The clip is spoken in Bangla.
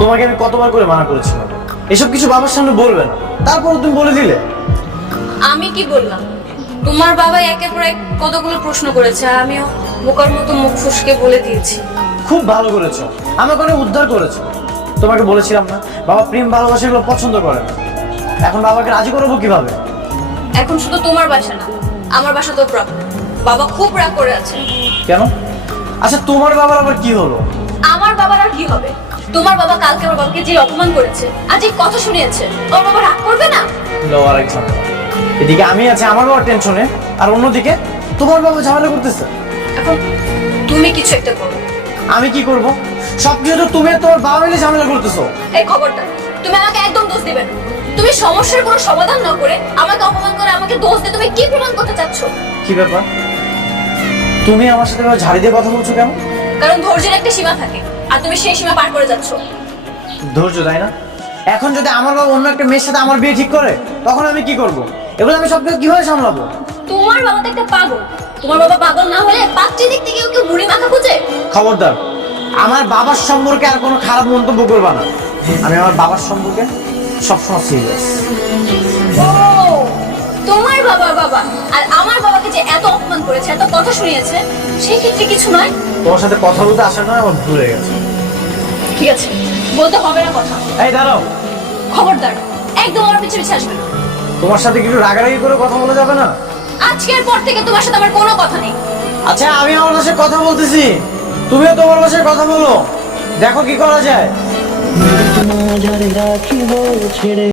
তোমাকে আমি কতবার করে মানা করেছিলাম? এসব কিছু বাবার সামনে বলবে না। তারপর তুমি বলে দিলে। আমি কি বললাম? তোমার বাবা একের পর এক কতগুলো প্রশ্ন করেছে আর আমিও বোকার মতো মুখ ফুসকে বলে দিয়েছি। খুব ভালো করেছ। আমাকে অনেক উদ্ধার করেছ। তোমাকে বলেছিলাম না বাবা প্রেম ভালোবাসা এগুলো পছন্দ করে না। এখন বাবাকে রাজি করব কীভাবে? এখন শুধু তোমার বাসা না আমার বাসা তো রাগ বাবা খুব রাগ করে আছে। কেন? আচ্ছা তোমার বাবার আবার কি হলো? আমার বাবার আর কি হবে? তোমার বাবা কালকে আমার বাবাকে যে অপমান করেছে আজ এই কথা শুনিয়েছে ওর বাবা রাগ করবে না? লো আর এক এদিকে আমি আছি আমার বাবার টেনশনে আর অন্যদিকে তোমার বাবা ঝামেলা করতেছে। এখন তুমি কিছু একটা করো। আমি কি করব? সব কিছু তো তুমি আর তোমার বাবা মিলে ঝামেলা করতেছো। এই খবরটা তুমি আমাকে একদম দোষ দিবে না। তুমি সমস্যার কোনো সমাধান না করে আমাকে অপমান করে আমাকে দোষ দিয়ে তুমি কি প্রমাণ করতে চাচ্ছ? কি ব্যাপার? তুমি আমার সাথে ঝাড়ি দিয়ে কথা বলছো কেন? কারণ ধৈর্যের একটা সীমা থাকে। আর তুমি সেই সীমা পার করে যাচ্ছ। ধৈর্য তাই না? এখন যদি আমার বাবা অন্য একটা মেয়ের সাথে আমার বিয়ে ঠিক করে তখন আমি কি করব? এগুলো আমি সব কিছু কীভাবে সামলাবো? তোমার বাবা তো একটা পাগল। তোমার বাবা পাগল না হলে পাত্রী দিক থেকে ওকে মুড়ি মাখা খুঁজে? খবরদার আমার বাবার সম্পর্কে আর কোনো খারাপ মন্তব্য করবা না। আমি আমার বাবার সম্পর্কে সবসময় সিরিয়াস তোমার বাবার বাবা। আর আমার বাবাকে যে এত অপমান করেছে এত কথা শুনিয়েছে সেই ক্ষেত্রে কিছু নয়। তোমার সাথে কথা বলতে আসার নয় আমার ভুলে গেছে। ঠিক আছে বলতে হবে না কথা। এই দাঁড়াও। খবরদার একদম আমার পিছে পিছে আসবে না। তোমার সাথে কি একটু রাগারাগি করে কথা বলা যাবে না? আজকের পর থেকে তোমার সাথে আমার কোনো কথা নেই। আচ্ছা আমি আমার বাসায় কথা বলতেছি। তুমিও তোমার বাসায় কথা বলো। দেখো কি করা যায়। ছেড়ে